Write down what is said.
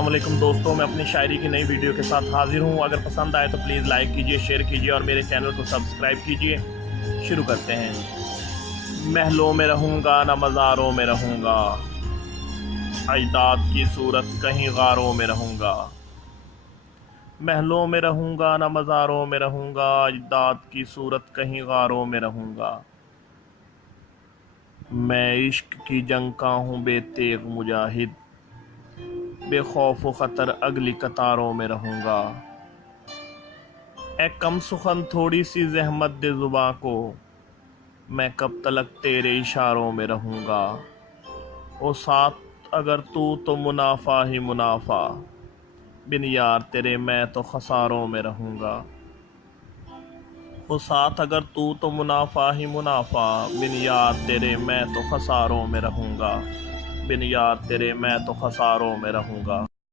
السلام علیکم دوستوں، میں اپنی شاعری کی نئی ویڈیو کے ساتھ حاضر ہوں۔ اگر پسند آئے تو پلیز لائک کیجئے، شیئر کیجئے اور میرے چینل کو سبسکرائب کیجئے۔ شروع کرتے ہیں۔ محلوں میں رہوں گا نہ مزاروں میں رہوں گا، اجداد کی صورت کہیں غاروں میں رہوں گا۔ محلوں میں رہوں گا نہ مزاروں میں رہوں گا، اجداد کی صورت کہیں غاروں میں رہوں گا۔ میں عشق کی جنگ کا ہوں بے تیغ مجاہد، بے خوف و خطر اگلی قطاروں میں رہوں گا۔ اے کم سخن تھوڑی سی زحمت دے زباں کو، میں کب تلک تیرے اشاروں میں رہوں گا۔ او ساتھ اگر تو منافع ہی منافع، بن یار تیرے میں تو خساروں میں رہوں گا۔ او ساتھ اگر تو منافع ہی منافع، بن یار تیرے میں تو خساروں میں رہوں گا، بن یار تیرے میں تو خساروں میں رہوں گا۔